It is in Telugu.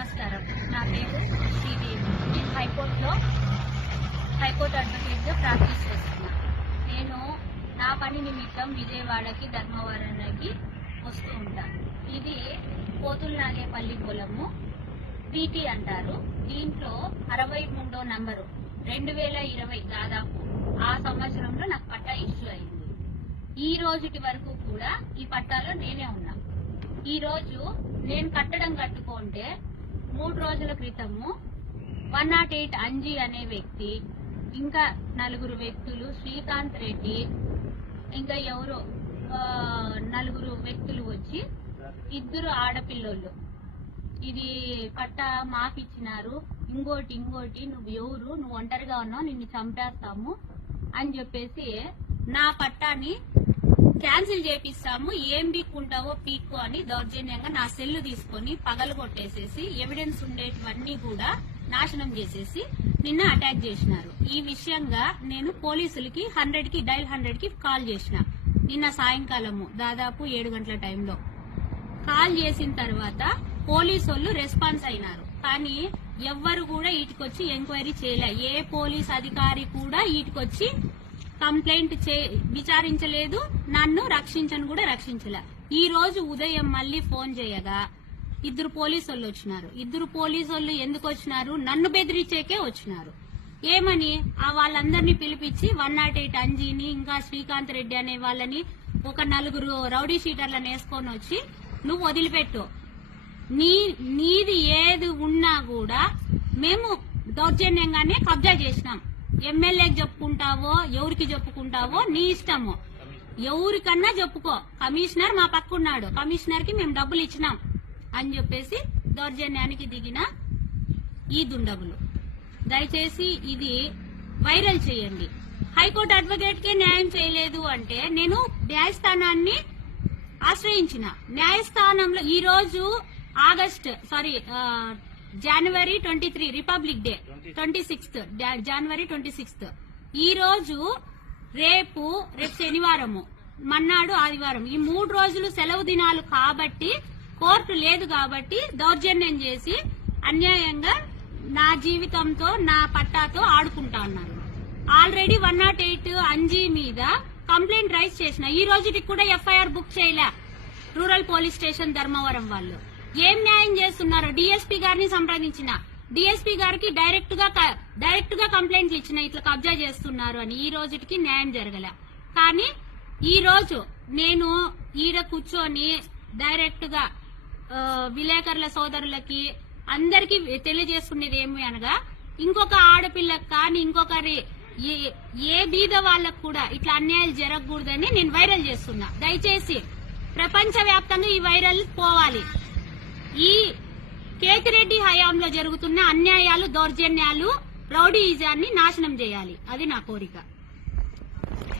నమస్కారం. నా పేరు శ్రీదేవి. నేను హైకోర్టులో హైకోర్టు అడ్వకేట్గా ప్రాక్టీస్ చేస్తున్నా నేను నా పని నిమిత్తం విజయవాడకి ధర్మవరానికి వస్తూ ఉంటాను. ఇది పోతుల నాగేపల్లి పొలము బీటీ అంటారు. దీంట్లో అరవై మూడో నంబరు రెండు వేల ఇరవై దాదాపు ఆ సంవత్సరంలో నాకు పట్టా ఇష్యూ అయింది. ఈ రోజుటి వరకు కూడా ఈ పట్టాలో నేనే ఉన్నా. ఈ రోజు నేను కట్టడం కట్టుకుంటే మూడు రోజుల క్రితము వన్ నాట్ ఎయిట్ అంజీ అనే వ్యక్తి ఇంకా నలుగురు వ్యక్తులు శ్రీకాంత్ రెడ్డి ఇంకా ఎవరో నలుగురు వ్యక్తులు వచ్చి ఇద్దరు ఆడపిల్లోళ్ళు. ఇది పట్ట మాకిచ్చినారు. ఇంకోటి ఇంకోటి నువ్వు ఎవరు? నువ్వు ఒంటరిగా ఉన్నావు నిన్ను చంపేస్తాము అని చెప్పేసి నా పట్టాని క్యాన్సిల్ చేపిస్తాము. ఏం పీక్కుంటావో పీక్కు అని దౌర్జన్యంగా నా సెల్లు తీసుకొని పగలు కొట్టేసేసి ఎవిడెన్స్ ఉండేటివన్నీ కూడా నాశనం చేసేసి నిన్న అటాక్ చేసినారు. ఈ విషయంగా నేను పోలీసులకి హండ్రెడ్కి డైల్ హండ్రెడ్కి కాల్ చేసిన. నిన్న సాయంకాలము దాదాపు ఏడు గంటల టైంలో. కాల్ చేసిన తర్వాత పోలీసు వాళ్ళు రెస్పాన్స్ అయినారు. కానీ ఎవ్వరు కూడా ఈటికొచ్చి ఎంక్వైరీ చేయలే. ఏ పోలీస్ అధికారి కూడా ఈటికొచ్చి కంప్లైంట్ చే- విచారించలేదు నన్ను రక్షించను కూడా రక్షించలే. ఈ రోజు ఉదయం మళ్ళీ ఫోన్ చేయగా ఇద్దరు పోలీసు వాళ్ళు వచ్చినారు. ఇద్దరు పోలీసు వాళ్ళు ఎందుకు వచ్చినారు? నన్ను బెదిరించేకే వచ్చినారు. ఏమని? ఆ వాళ్ళందరినీ పిలిపించి వన్ నాట్ ఎయిట్ అంజీని ఇంకా శ్రీకాంత్ రెడ్డి అనే వాళ్ళని ఒక నలుగురు రౌడీ షీటర్లను వేసుకొని వచ్చి నువ్వు వదిలిపెట్టు. నీ నీది ఏది ఉన్నా కూడా మేము దౌర్జన్యంగానే కబ్జా చేసినాం. ఎమ్మెల్యేకి చెప్పుకుంటావో ఎవరికి చెప్పుకుంటావో నీ ఇష్టము. ఎవరికన్నా చెప్పుకో కమిషనర్ మా పక్కున్నాడు కమిషనర్కి మేము డబ్బులు ఇచ్చినాం అని చెప్పేసి దౌర్జన్యానికి దిగిన ఈ దుండగులు. దయచేసి ఇది వైరల్ చేయండి. హైకోర్టు అడ్వకేట్ కే న్యాయం చేయలేదు అంటే నేను న్యాయస్థానాన్ని ఆశ్రయించిన. న్యాయస్థానంలో ఈ రోజు August sorry January twenty three republic day twenty sixth January twenty sixth ఈ రోజు రేపు రేపు శనివారము మన్నాడు ఆదివారం. ఈ మూడు రోజులు సెలవు దినాలు కాబట్టి కోర్టు లేదు కాబట్టి దౌర్జన్యం చేసి అన్యాయంగా నా జీవితంతో నా పట్టాతో ఆడుకుంటా ఉన్నారు. Already one nought eight Anji మీద కంప్లైంట్ రైజ్ చేసిన. ఈ రోజుకి కూడా ఎఫ్ఐఆర్ బుక్ చేయలే రూరల్ పోలీస్ స్టేషన్ ధర్మవరం వాళ్ళు. ఏం న్యాయం చేస్తున్నారు డిఎస్పీ గారిని సంప్రదించిన. డిఎస్పీ గారికి డైరెక్ట్గా క- డైరెక్ట్గా కంప్లైంట్లు ఇచ్చిన ఇట్లా కబ్జా చేస్తున్నారు అని ఈ రోజుకి న్యాయం జరగలే. కానీ ఈ రోజు నేను ఈడ కూర్చొని డైరెక్ట్గా విలేకరుల సోదరులకి అందరికి తెలియజేసుకునేది ఏమి అనగా ఇంకొక ఆడపిల్లకు కానీ ఇంకొకరి ఏ- ఏ బీద వాళ్ళకు కూడా ఇట్లా అన్యాయాలు జరగకూడదని నేను వైరల్ చేస్తున్నా. దయచేసి ప్రపంచ వ్యాప్తంగా ఈ వైరల్ పోవాలి. ఈ కేతిరెడ్డి హయాంలో జరుగుతున్న అన్యాయాలు దౌర్జన్యాలు రౌడీయిజాన్ని నాశనం చేయాలి. అది నా కోరిక.